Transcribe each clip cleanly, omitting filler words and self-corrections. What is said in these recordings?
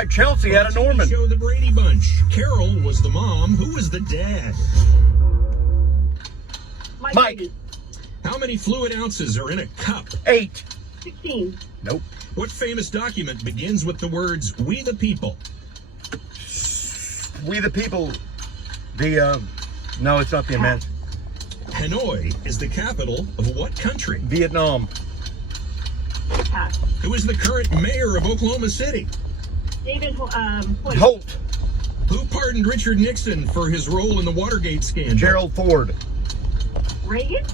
right, Chelsea had a Norman. Show The Brady Bunch. Carol was the mom. Who was the dad? Mike. How many fluid ounces are in a cup? 8. 16. Nope. What famous document begins with the words, "We the people"? We the people. No, it's not the amendment. Hanoi is the capital of what country? Vietnam. Pass. Who is the current mayor of Oklahoma City? David Holt. Who pardoned Richard Nixon for his role in the Watergate scandal? Gerald Ford. Reagan.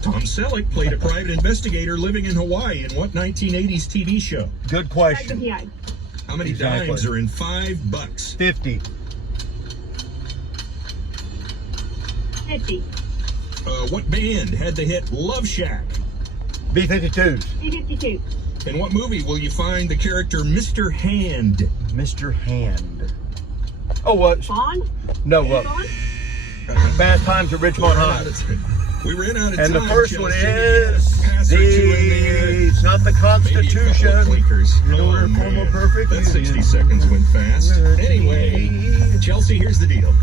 Tom Selleck played a private investigator living in Hawaii in what 1980s TV show? Good question. PI. How many Exactly. dimes are in $5? 50. 50. What band had the hit Love Shack? B-52s. B-52. In what movie will you find the character Mr. Hand? Mr. Hand. Oh, what? Bond. No, Bond. Fast Times at Ridgemont High. We ran out of And time. the first Chelsea. one is Pass or two in there. it's not the Maybe a couple of Constitution. clinkers. In order Oh, to form a man. perfect That 60 union. seconds went fast. Anyway, Chelsea, here's the deal.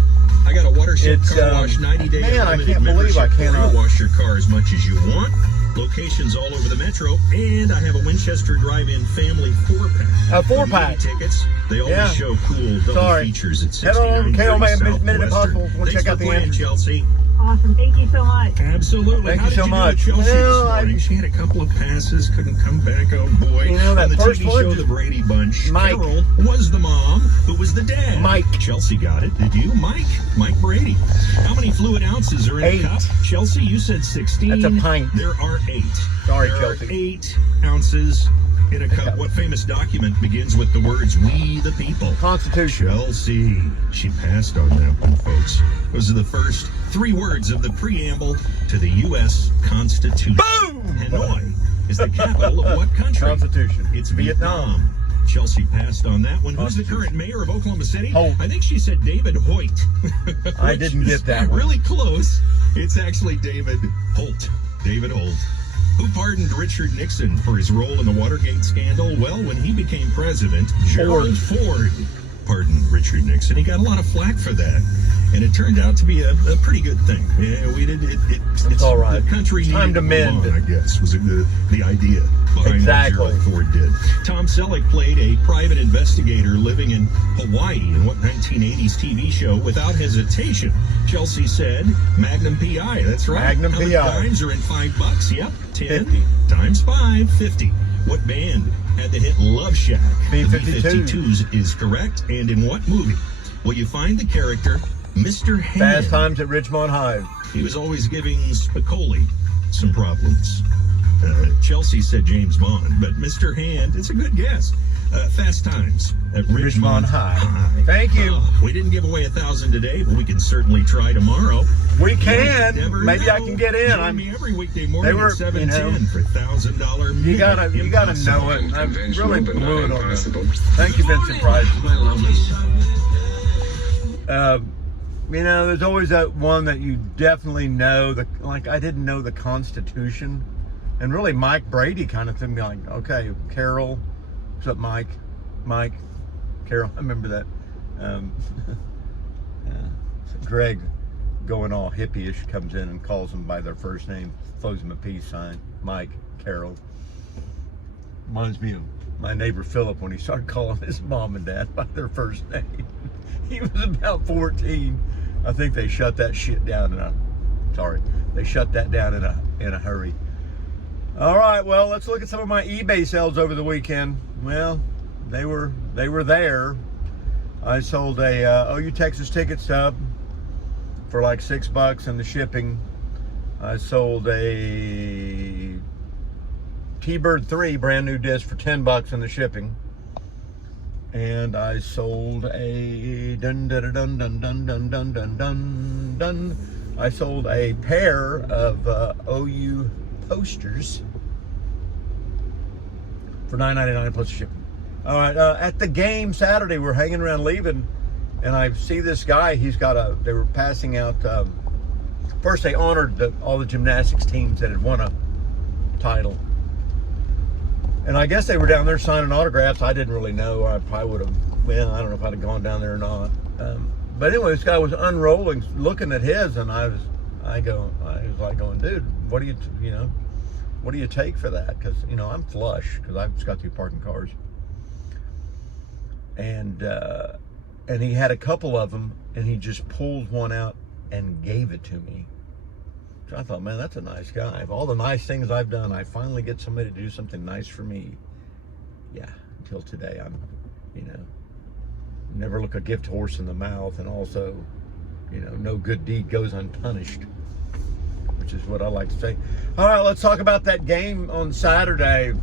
I got a watershed It's, car wash 90-day man, I unlimited can't believe I membership where cannot- you wash your car as much as you want. Locations all over the metro, and I have a Winchester Drive-In Family 4-pack. A 4-pack. Tickets. They always Yeah. show cool double Sorry. features at Head on 6930 KOMA, Southwestern. Minute Impossible. We'll Thanks check for out the playing, answers. Chelsea. Awesome. Thank you so much. Absolutely. Thank How you did so do much. with Chelsea Well, this morning? I- She had a couple of passes, couldn't come back. Oh boy! You know, that on the first TV one show, just- The Brady Bunch. Mike. Carol was the mom. Who was the dad? Mike. Chelsea got it. Did you, Mike? Mike Brady. How many fluid ounces are in 8. a cup? Chelsea, you said 16. That's a pint. There are 8. Sorry, there Chelsea. Are 8 ounces in a cup. What famous document begins with the words "We the people"? Constitution. Chelsea. She passed on that one, folks. Those are the first 3 words of the preamble to the U.S. Constitution. Boom! Hanoi is the capital of what country? Constitution. It's Vietnam. Chelsea passed on that one. Who's the Constitution. current mayor of Oklahoma City? Holt. I think she said David Hoyt. I Which didn't is get that one. Really close. It's actually David Holt. David Holt. Who pardoned Richard Nixon for his role in the Watergate scandal? Well, when he became president, Gerald Ford pardoned Richard Nixon. He got a lot of flack for that. And it turned out to be a pretty good thing. Yeah, we did it's all right. The country It's time needed to mend. move on, I guess, was the idea behind Exactly. what Gerald Ford did. Tom Selleck played a private investigator living in Hawaii in what 1980s TV show? Without hesitation, Chelsea said Magnum PI. That's right. Magnum How many PI. dimes are in $5? Yep, 10 50. times 5, 50. What band had the hit Love Shack? B-52s. The B-52s is correct. And in what movie will you find the character Mr. Hand? Fast Times at Ridgemont High. He was always giving Spicoli some problems. Chelsea said James Bond, but Mr. Hand, it's a good guess. Fast Times at Ridgemont High. Thank you. We didn't give away 1,000 today, but we can certainly try tomorrow. We You can. never Maybe know. I can get in. Join me every weekday morning They were, at 7:10 for $1,000. You gotta know it. I'm really moving on this. Thank you, Vincent Price. My lovelies. You know, there's always that one that you definitely know. Like I didn't know the Constitution, and really Mike Brady kind of thing. Like, okay, Carol, what's up, Mike? Mike, Carol. I remember that. Greg, going all hippie-ish, comes in and calls them by their first name, throws them a peace sign. Mike, Carol. Reminds me of my neighbor Philip when he started calling his mom and dad by their first name. He was about 14. I think they shut that shit down they shut that down in a hurry. All right, well, let's look at some of my eBay sales over the weekend. Well, they were there. I sold a OU Texas ticket stub for like $6 and the shipping. I sold a T-Bird 3 brand new disc for $10 and the shipping. And I sold a I sold a pair of OU posters for $9.99 plus shipping. All right, at the game Saturday, we're hanging around leaving, and I see this guy. He's got they were passing out. First, they honored all the gymnastics teams that had won a title. And I guess they were down there signing autographs. I didn't really know. I probably would have, well, I don't know if I'd have gone down there or not. But anyway, this guy was unrolling, looking at his, and I was like going, dude, what do you take for that? Because, I'm flush, because I've just got 2 parking cars. And he had a couple of them, and he just pulled one out and gave it to me. So I thought, man, that's a nice guy. Of all the nice things I've done, I finally get somebody to do something nice for me. Yeah, until today, I'm, never look a gift horse in the mouth, and also, no good deed goes unpunished, which is what I like to say. All right, let's talk about that game on Saturday.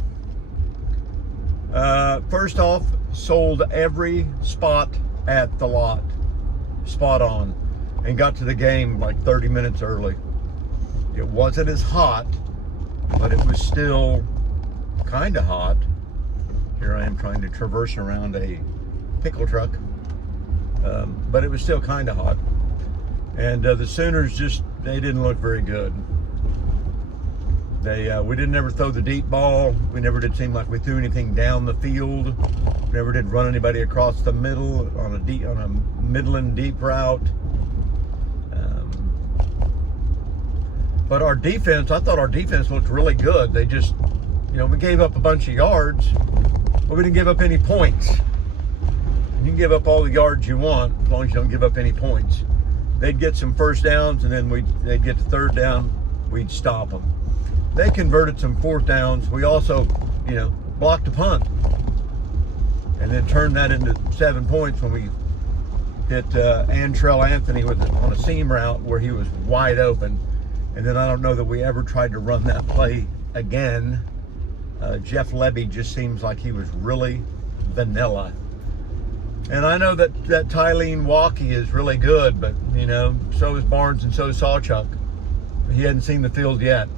First off, sold every spot at the lot, spot on, and got to the game like 30 minutes early. It wasn't as hot, but it was still kind of hot. Here I am trying to traverse around a pickle truck, but it was still kind of hot. And the Sooners they didn't look very good. We didn't ever throw the deep ball. We never did seem like we threw anything down the field. We never did run anybody across the middle on a middling deep route. But our defense, I thought our defense looked really good. They just, we gave up a bunch of yards, but we didn't give up any points. You can give up all the yards you want as long as you don't give up any points. They'd get some first downs, and then they'd get the third down, we'd stop them. They converted some fourth downs. We also, blocked a punt, and then turned that into 7 points when we hit Antrell Anthony on a seam route where he was wide open. And then I don't know that we ever tried to run that play again. Jeff Levy just seems like he was really vanilla. And I know that Tylene Walkie is really good, but, so is Barnes and so is Sawchuck. He hadn't seen the field yet.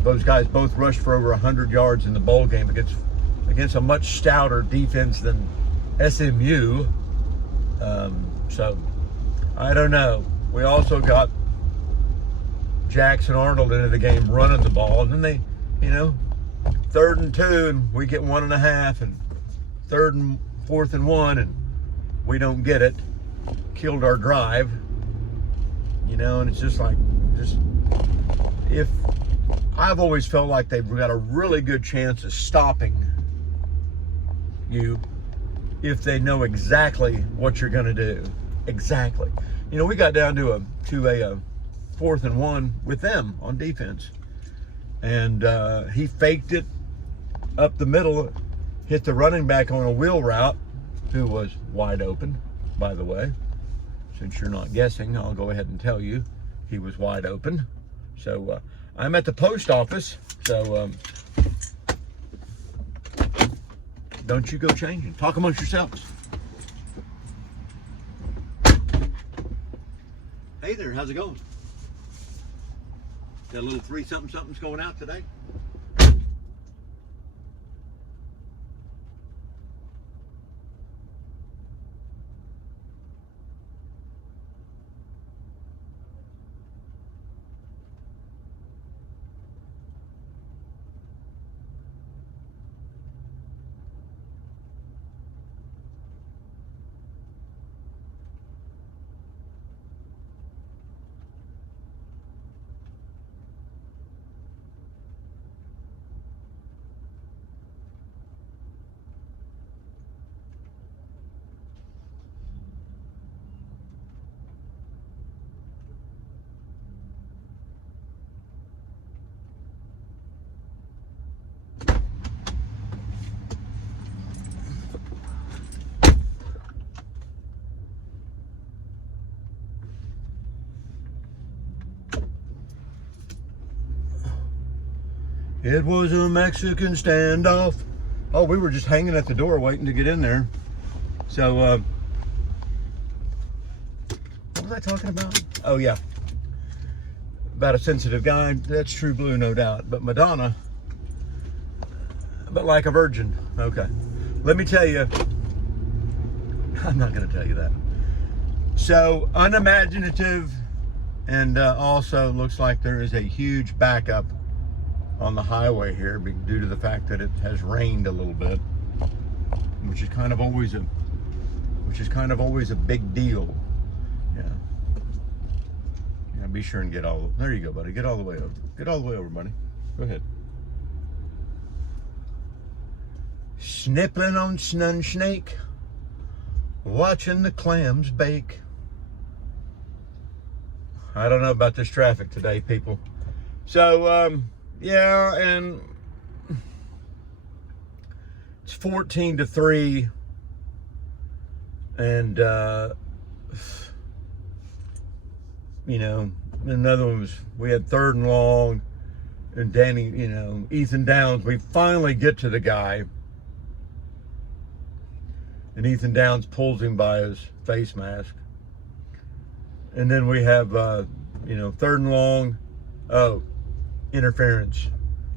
Those guys both rushed for over 100 yards in the bowl game against a much stouter defense than SMU. So, I don't know. We also got Jackson Arnold into the game running the ball, and then they, 3rd and 2, and we get 1.5, and 3rd and 4th and 1, and we don't get it. Killed our drive, and it's if I've always felt like they've got a really good chance of stopping you if they know exactly what you're going to do. Exactly. We got down to a 4th and 1 with them on defense, and he faked it up the middle, hit the running back on a wheel route, who was wide open, by the way. Since you're not guessing, I'll go ahead and tell you he was wide open. So I'm at the post office, so don't you go changing. Talk amongst yourselves. Hey there, how's it going? Got a little 3-something-something's going out today? It was a Mexican standoff. Oh, we were just hanging at the door waiting to get in there. So, what was I talking about? Oh, yeah. About a sensitive guy. That's True Blue, no doubt. But Madonna, but like a virgin. Okay. Let me tell you. I'm not going to tell you that. So, unimaginative, and also looks like there is a huge backup on the highway here due to the fact that it has rained a little bit, which is kind of always a big deal. Yeah. Yeah, be sure and get all, there you go, buddy. Get all the way over. Get all the way over, buddy. Go ahead. Snippling on snun snake, watching the clams bake. I don't know about this traffic today, people. So, yeah, and it's 14-3, and you know, another one was, we had 3rd and long, and Danny, you know, Ethan Downs, we finally get to the guy, and Ethan Downs pulls him by his face mask. And then we have, you know, 3rd and long, interference.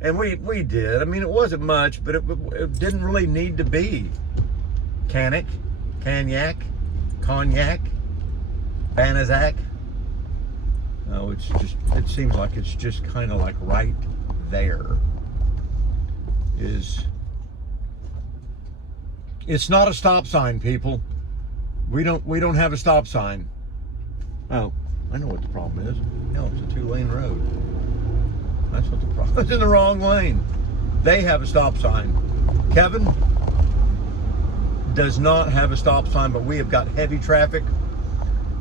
And we did. I mean, it wasn't much, but it didn't really need to be. Cognac, Banazak. No, it's just, it seems like it's just kind of like right there is, it's not a stop sign, people. We don't have a stop sign. Oh, I know what the problem is. No, it's a 2-lane road. That's what the problem is. It's in the wrong lane. They have a stop sign. Kevin does not have a stop sign, but we have got heavy traffic,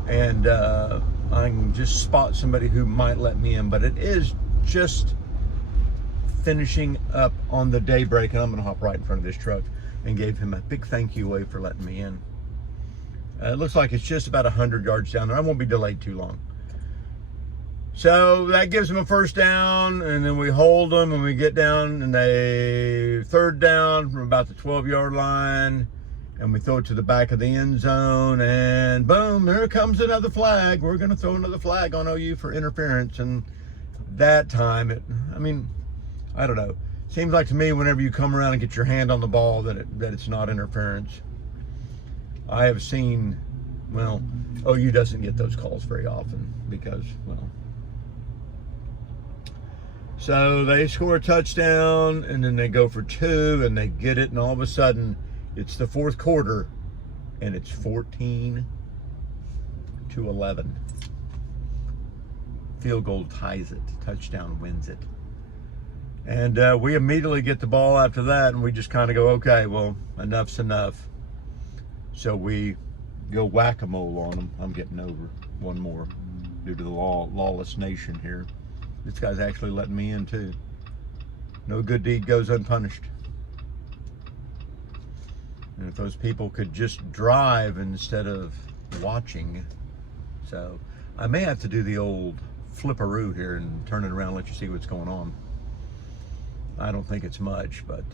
and I can just spot somebody who might let me in, but it is just finishing up on the daybreak, and I'm going to hop right in front of this truck and gave him a big thank you wave for letting me in. It looks like it's just about 100 yards down there. I won't be delayed too long. So that gives them a 1st down, and then we hold them, and we get down, and they 3rd down from about the 12-yard line, and we throw it to the back of the end zone, and boom, there comes another flag. We're going to throw another flag on OU for interference, and that time, I mean, I don't know. Seems like to me whenever you come around and get your hand on the ball that it's not interference. I have seen, well, OU doesn't get those calls very often because, well. So they score a touchdown, and then they go for 2, and they get it, and all of a sudden, it's the 4th quarter, and it's 14-11. Field goal ties it. Touchdown wins it. And we immediately get the ball after that, and we just kind of go, okay, well, enough's enough. So we go whack-a-mole on them. I'm getting over one more due to the lawless nation here. This guy's actually letting me in too. No good deed goes unpunished. And if those people could just drive instead of watching. So I may have to do the old flipperoo here and turn it around and let you see what's going on. I don't think it's much, but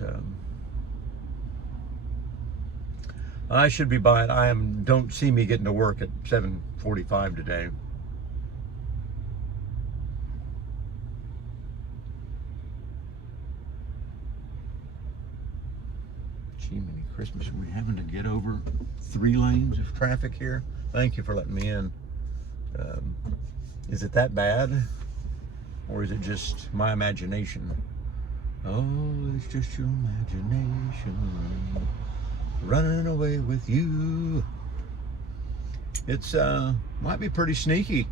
I should be by it. Don't see me getting to work at 7:45 today. Gee, many Christmas. We're having to get over 3 lanes of traffic here. Thank you for letting me in. Is it that bad? Or is it just my imagination? Oh, it's just your imagination running away with you. It's might be pretty sneaky.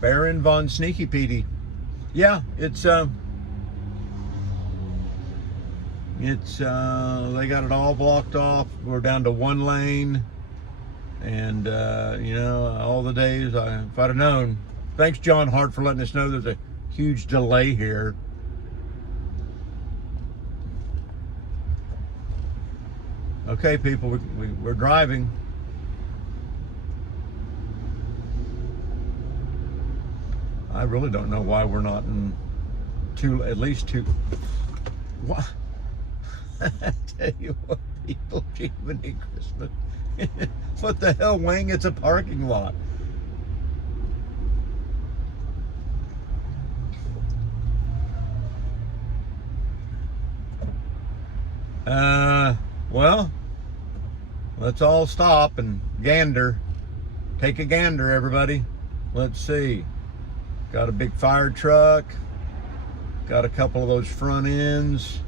Baron von Sneaky Petey. Yeah, it's they got it all blocked off. We're down to 1 lane, and you know, all the days if I'd have known. Thanks, John Hart, for letting us know there's a huge delay here. Okay, people, we're driving. I really don't know why we're not in at least two. What? I tell you what, people, Jiminy Christmas. What the hell, Wayne? It's a parking lot. Well, let's all stop and gander. Take a gander, everybody. Let's see. Got a big fire truck. Got a couple of those front ends.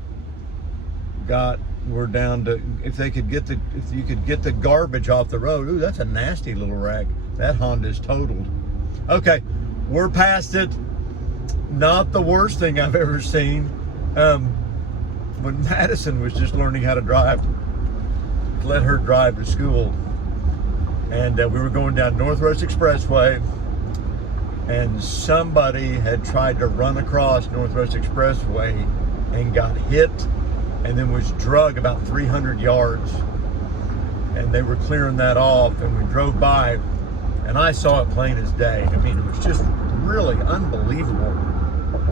We're down to, if you could get the garbage off the road. Ooh, that's a nasty little wreck. That Honda's totaled. Okay, we're past it. Not the worst thing I've ever seen. When Madison was just learning how to drive, let her drive to school, and we were going down Northwest Expressway, and somebody had tried to run across Northwest Expressway and got hit, and then was drug about 300 yards, and they were clearing that off, and we drove by, and I saw it plain as day. I mean, it was just really unbelievable.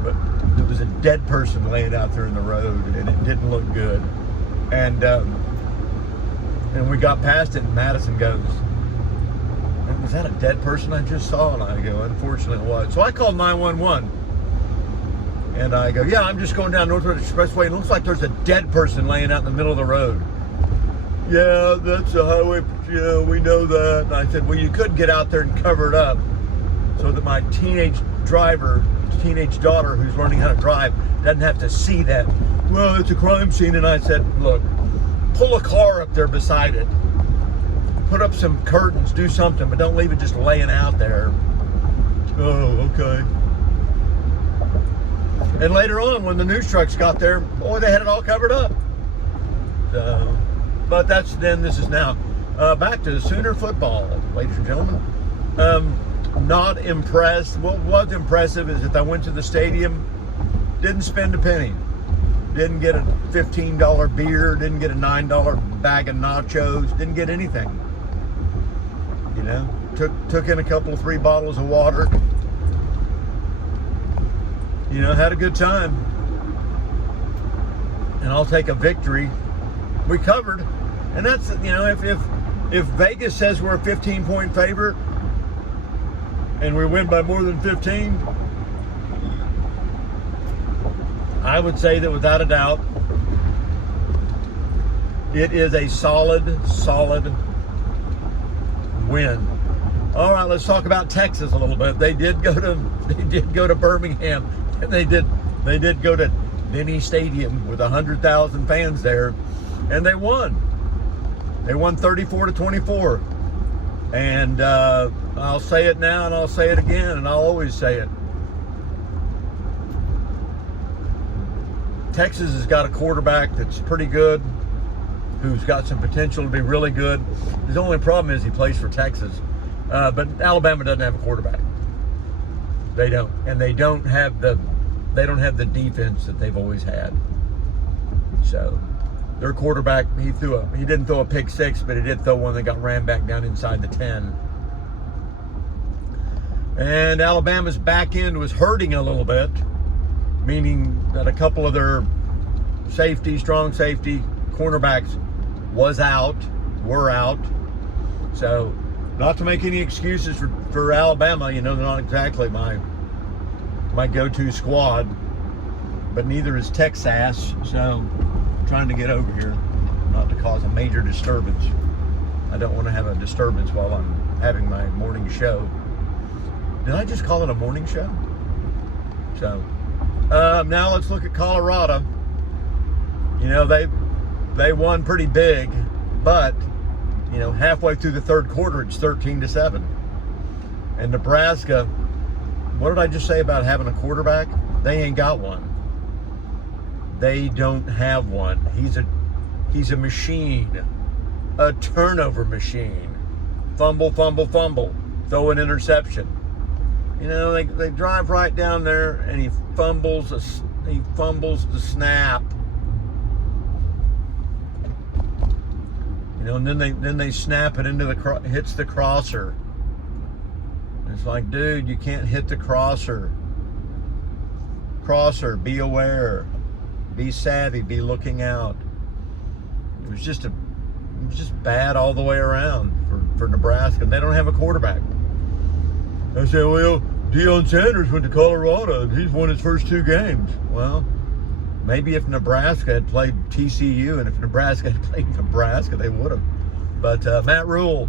But there was a dead person laying out there in the road, and it didn't look good. And we got past it, and Madison goes, "Was that a dead person I just saw?" And I go, "Unfortunately, it was." So I called 911, and I go, "Yeah, I'm just going down Northwest Expressway, and it looks like there's a dead person laying out in the middle of the road." "Yeah, that's a highway. Yeah, we know that." And I said, "Well, you could get out there and cover it up so that my teenage daughter who's learning how to drive doesn't have to see that." "Well, it's a crime scene." And I said, "Look, pull a car up there beside it. Put up some curtains, do something, but don't leave it just laying out there." "Oh, okay." And later on, when the news trucks got there, boy, they had it all covered up. So, but that's then, this is now. Back to Sooner football, ladies and gentlemen. Not impressed. What was impressive is that I went to the stadium, didn't spend a penny. Didn't get a $15 beer, didn't get a $9 bag of nachos, didn't get anything. You know, took in a couple of 3 bottles of water. You know, had a good time. And I'll take a victory. We covered. And that's, you know, if Vegas says we're a 15-point favorite and we win by more than 15, I would say that without a doubt, it is a solid win. All right, let's talk about Texas a little bit. They did go to Birmingham, and they did go to Denny Stadium with 100,000 fans there, and they won. They won 34-24. And I'll say it now, and I'll say it again, and I'll always say it. Texas has got a quarterback that's pretty good, who's got some potential to be really good. His only problem is he plays for Texas. But Alabama doesn't have a quarterback. They don't, and they don't have the defense that they've always had. So their quarterback, he didn't throw a pick 6, but he did throw one that got ran back down inside the 10. And Alabama's back end was hurting a little bit, meaning that a couple of their strong safety cornerbacks were out. So, not to make any excuses for Alabama, you know, they're not exactly my go-to squad, but neither is Texas. So, I'm trying to get over here, not to cause a major disturbance. I don't want to have a disturbance while I'm having my morning show. Did I just call it a morning show? So, now let's look at Colorado. You know, they won pretty big, but, you know, halfway through the third quarter, it's 13-7. And Nebraska, what did I just say about having a quarterback? They ain't got one. They don't have one. He's a machine, a turnover machine. Fumble, throw an interception. You know, they drive right down there, and he fumbles the snap. You know, and then they snap it into hits the crosser. And it's like, dude, you can't hit the crosser. Crosser, be aware, be savvy, be looking out. It was just bad all the way around for Nebraska. And they don't have a quarterback. I say, well, Deion Sanders went to Colorado and he's won his first 2 games. Well, maybe if Nebraska had played TCU and if Nebraska had played Nebraska, they would have. But Matt Rule,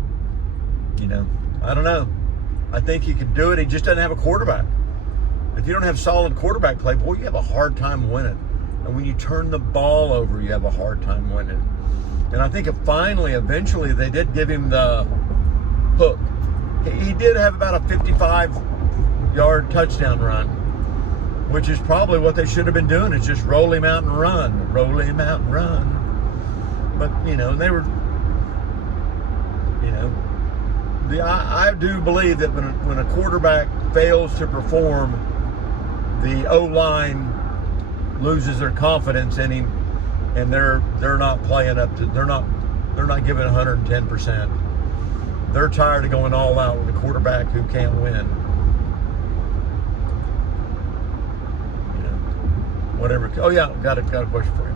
you know, I don't know. I think he could do it. He just doesn't have a quarterback. If you don't have solid quarterback play, boy, you have a hard time winning. And when you turn the ball over, you have a hard time winning. And I think eventually, they did give him the hook. He did have about a 55-yard touchdown run, which is probably what they should have been doing, is just roll him out and run. Roll him out and run. But, they were, I do believe that when a quarterback fails to perform, the O-line loses their confidence in him, and they're not playing up to, they're not giving 110%. They're tired of going all out with a quarterback who can't win. Whatever. Oh yeah, got a question for you.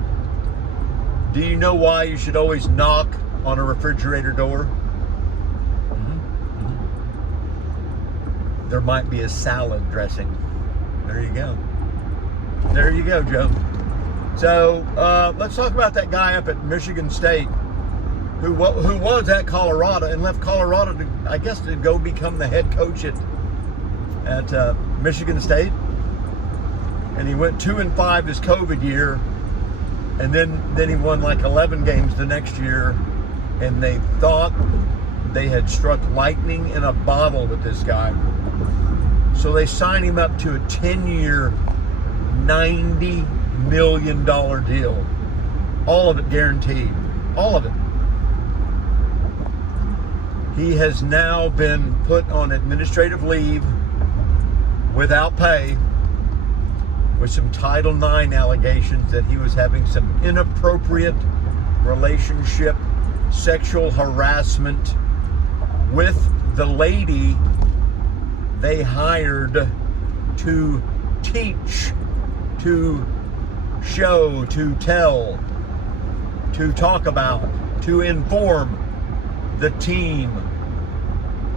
Do you know why you should always knock on a refrigerator door? There might be a salad dressing. There you go. There you go, Joe. So let's talk about that guy up at Michigan State who was at Colorado and left Colorado to go become the head coach at Michigan State. And he went 2-5 his COVID year, and then he won like 11 games the next year, and they thought they had struck lightning in a bottle with this guy. So they signed him up to a 10-year, $90 million deal. All of it guaranteed. All of it. He has now been put on administrative leave without pay with some Title IX allegations that he was having some inappropriate relationship, sexual harassment with the lady they hired to teach, to show, to tell, to talk about, to inform the team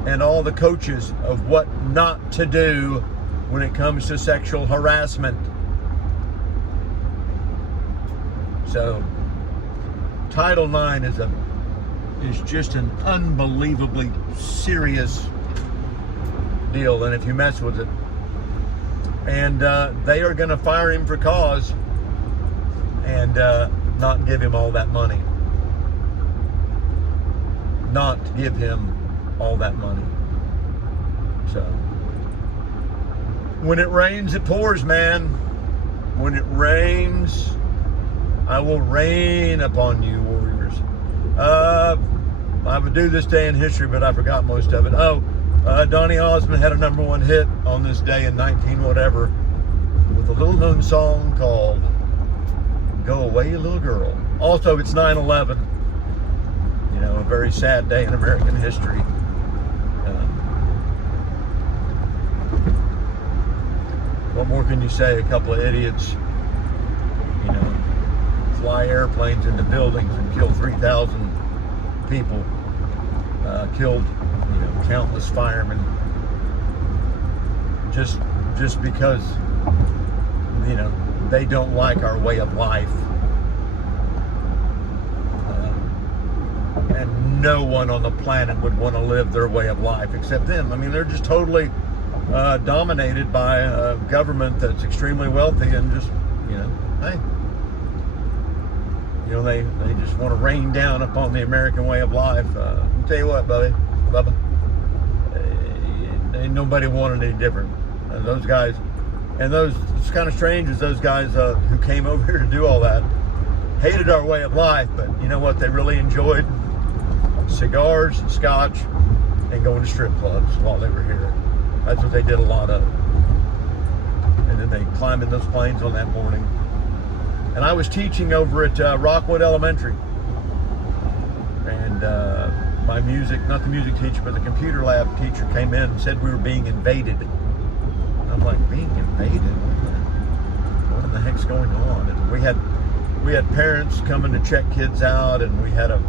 and all the coaches of what not to do when it comes to sexual harassment. So Title IX is just an unbelievably serious deal, and if you mess with it, and they are going to fire him for cause and not give him all that money. Not give him all that money. So when it rains, it pours, man. When it rains, I will rain upon you, warriors. I would do this day in history, but I forgot most of it. Donny Osmond had a #1 hit on this day in 19 whatever with a little known song called Go Away Little Girl. Also, it's 9/11. A very sad day in American history. What more can you say? A couple of idiots, fly airplanes into buildings and kill 3,000 people, killed, countless firemen, just because, they don't like our way of life. And no one on the planet would want to live their way of life except them. I mean, they're just totally dominated by a government that's extremely wealthy and just, hey, they just want to rain down upon the American way of life. I'll tell you what, Bubba, ain't nobody wanted any different. And those guys, it's kind of strange as those guys who came over here to do all that hated our way of life, but you know what they really enjoyed? Cigars, scotch, and going to strip clubs while they were here. That's what they did a lot of. And then they climbed in those planes on that morning. And I was teaching over at Rockwood Elementary. And my not the music teacher, but the computer lab teacher came in and said we were being invaded. And I'm like, being invaded? What in the heck's going on? And we had parents coming to check kids out, and we had it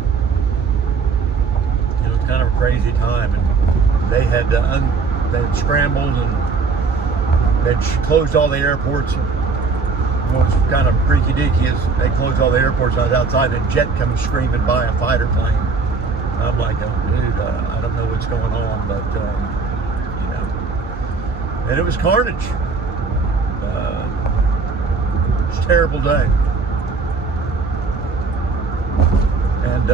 was kind of a crazy time, and they had scrambled and they'd closed all the airports. What was kind of freaky deaky is they closed all the airports. I was outside, and a jet comes screaming by, a fighter plane. And I'm like, oh, dude, I don't know what's going on, but and it was carnage. It's a terrible day. And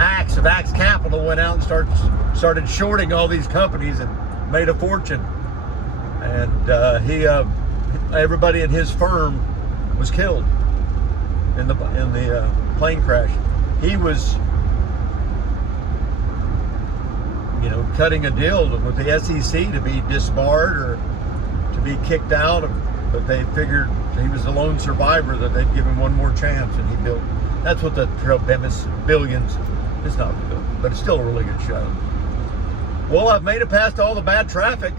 Axe of Axe Capital went out and started shorting all these companies and made a fortune. And everybody in his firm was killed in the plane crash. He was, cutting a deal with the SEC to be disbarred or to be kicked out, but they figured he was the lone survivor, that they'd give him one more chance, and he built. That's what the Billions. It's not real, but it's still a really good show. Well, I've made it past all the bad traffic.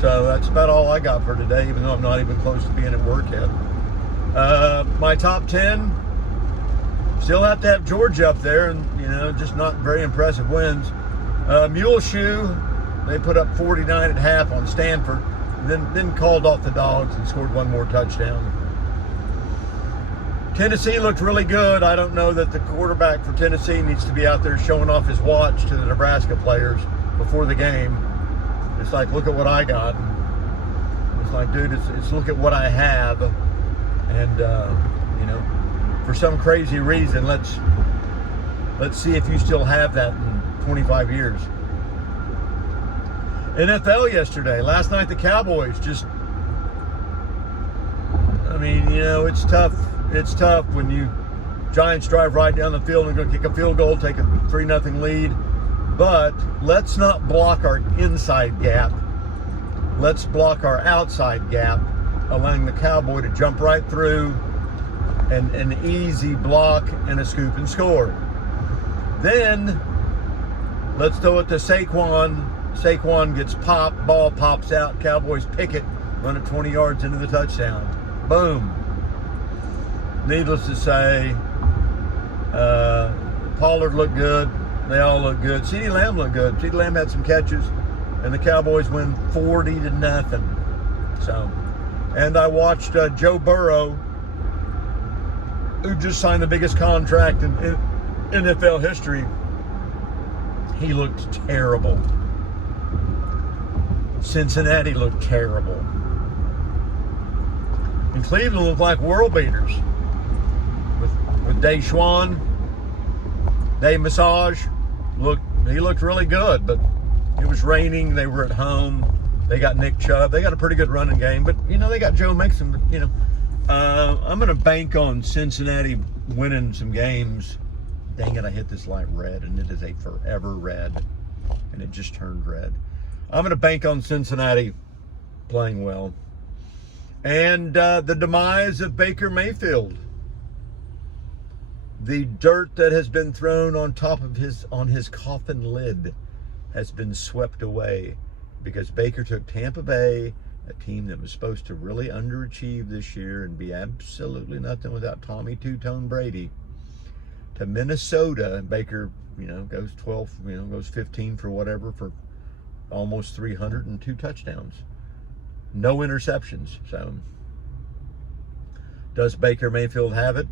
So that's about all I got for today, even though I'm not even close to being at work yet. My top 10, still have to have Georgia up there, and just not very impressive wins. Muleshoe, they put up 49 at half on Stanford, and then called off the Dogs and scored one more touchdown. Tennessee looked really good. I don't know that the quarterback for Tennessee needs to be out there showing off his watch to the Nebraska players before the game. It's like, look at what I got. It's like, dude, it's look at what I have. And, for some crazy reason, let's see if you still have that in 25 years. NFL yesterday. Last night, the Cowboys it's tough. It's tough when Giants drive right down the field and going to kick a field goal, take a 3-0 lead. But let's not block our inside gap. Let's block our outside gap, allowing the Cowboy to jump right through and an easy block and a scoop and score. Then let's throw it to Saquon. Saquon gets popped, ball pops out, Cowboys pick it, run it 20 yards into the touchdown. Boom. Needless to say, Pollard looked good. They all look good. CeeDee Lamb looked good. CeeDee Lamb had some catches, and the Cowboys win 40-0. So, and I watched Joe Burrow, who just signed the biggest contract in NFL history. He looked terrible. Cincinnati looked terrible. And Cleveland looked like world beaters with Deshaun. Dave Massage he looked really good, but it was raining. They were at home. They got Nick Chubb. They got a pretty good running game, but they got Joe Mixon. But I'm going to bank on Cincinnati winning some games. Dang it! I hit this light red, and it is a forever red, and it just turned red. I'm going to bank on Cincinnati playing well, and the demise of Baker Mayfield. The dirt that has been thrown on top of his coffin lid has been swept away, because Baker took Tampa Bay, a team that was supposed to really underachieve this year and be absolutely nothing without Tommy Two-Tone Brady, to Minnesota. And Baker, goes 12, goes 15 for whatever, for almost 300 and 2 touchdowns. No interceptions. So, does Baker Mayfield have it?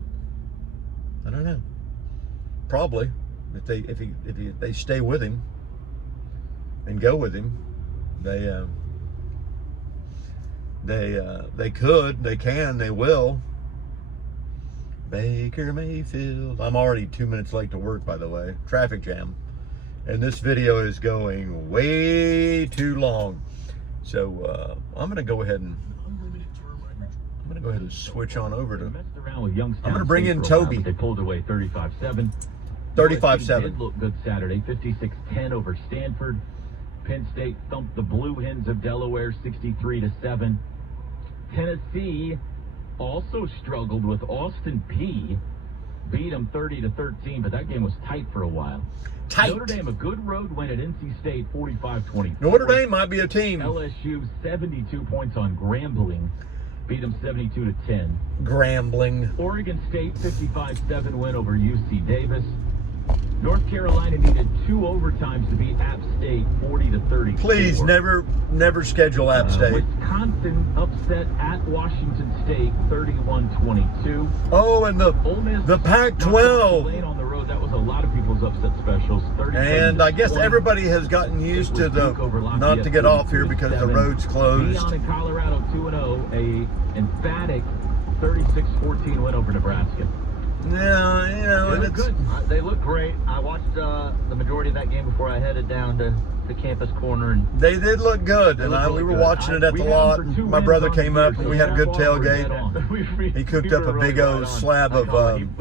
I don't know. Probably, if they stay with him and go with him, they could, they can, they will. Baker Mayfield. I'm already 2 minutes late to work, by the way. Traffic jam, and this video is going way too long. So I'm gonna go ahead and switch on over to. I'm going to bring in Toby. They pulled away 35-7. 35-7. Did look good Saturday. 56-10 over Stanford. Penn State thumped the Blue Hens of Delaware 63-7. Tennessee also struggled with Austin Peay. Beat them 30-13, but that game was tight for a while. Tight. Notre Dame, a good road win at NC State, 45-20. Notre Dame might be a team. LSU, 72 points on Grambling. Beat them 72-10. Grambling. Oregon State 55-7 win over UC Davis. North Carolina needed 2 overtimes to beat App State 40-34. Please never schedule App State. Wisconsin upset at Washington State 31-22. Oh, and the Ole Miss Pac-12. on the road. That was a lot of people's upset specials. And I guess everybody has gotten used to the not to get off here because the road's closed. Leon in Colorado 2-0, a emphatic 36-14 win over Nebraska. Yeah, you know, They and look it's good. They look great. I watched the majority of that game before I headed down to the campus corner, and they did look good, They and look we really were good. watching it at We the had lot. them for 2 My wins brother on came the up year, and so we had a good that's why we're dead tailgate. on. He cooked we up a were big right old on. slab I of called him.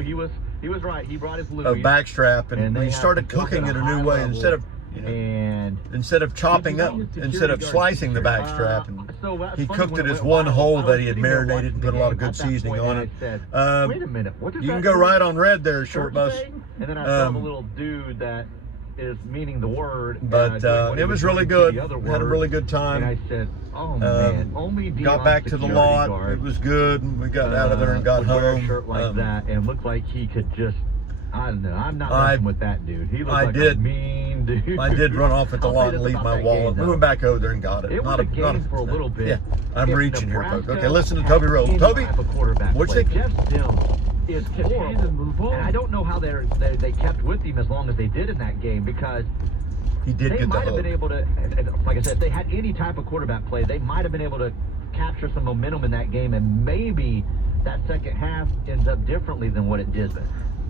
He was right. He brought his Louis. backstrap, and And they we have started to cook cooking at it a a new high way level. And instead of chopping up, instead of slicing the backstrap. And he cooked it as one whole that he had marinated and put a lot of good seasoning on it. Wait a minute, what does You that can go mean? right on red there, short bus. And then I saw the little dude that is meaning the word. But doing what he it was doing really to good. the other Had a word. really good And I time. said, oh man, only Got Dion's back to the security lot. guard, It was good. And we got out of there and got would wear home. a shirt like that and looked like he could just, I don't know. I'm not messing with that dude. He looked I like did. a mean dude. I did run off at the I'll lot say and this leave about my that wallet. game, We though. went back over there and got it. It was a game for a little bit. Yeah, I'm If reaching here, folks. Nebraska Okay, listen to had Toby Roll. any Toby, type of quarterback what's play, it? Jeff Sims is horrible. And I don't know how they kept with him as long as they did in that game, because he did they get the might have been hook. able to, like I said, if they had any type of quarterback play, they might have been able to capture some momentum in that game, and maybe that second half ends up differently than what it did. But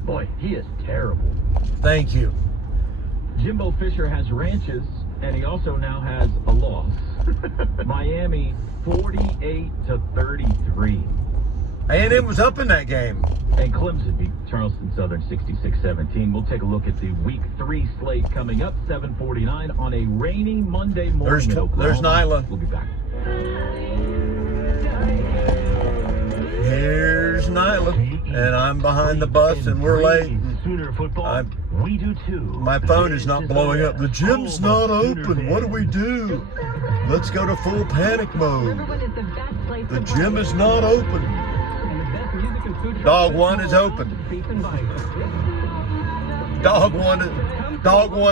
boy, he is terrible. Thank you. Jimbo Fisher has ranches, and he also now has a loss. Miami 48-33. A&M was up in that game. And Clemson beat Charleston Southern 66-17. We'll take a look at the Week 3 slate coming up, 7:49 on a rainy Monday morning in Oklahoma. There's Nyla. We'll be back. Here's Nyla, and I'm behind the bus, and we're late. Sooner football. We do too. My phone is not blowing up. The gym's not open. What do we do? Let's go to full panic mode. The gym is not open. Dog 1 is open. Dog one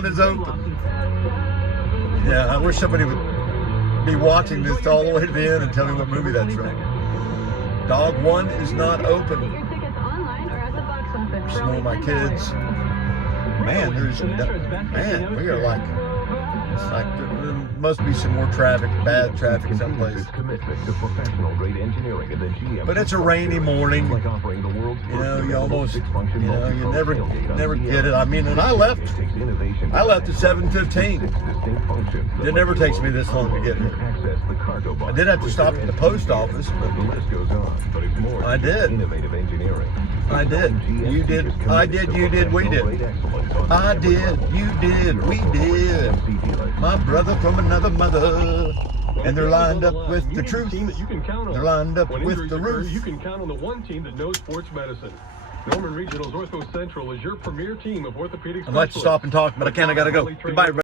is open. Yeah, I wish somebody would be watching this all the way to the end and tell me what movie that's from. Dog 1 is not open. Your tickets online or at the box office. Some of my kids. Man, we are like, it's like there must be some more traffic, bad traffic someplace. But it's a rainy morning. You know, you almost, you never get it. I mean, and I left at 7:15. It never takes me this long to get here. I did have to stop at the post office, but I did. I did. You did. I did. You did. We did. I did. You did. We did. My brother from another mother. And they're lined up with the truth. They're lined up with the roof. You can count on the one team that knows sports medicine. Norman Regional's Ortho Central is your premier team of orthopedic specialists. I'd like to stop and talk, but I can't. I gotta go. Goodbye, everybody.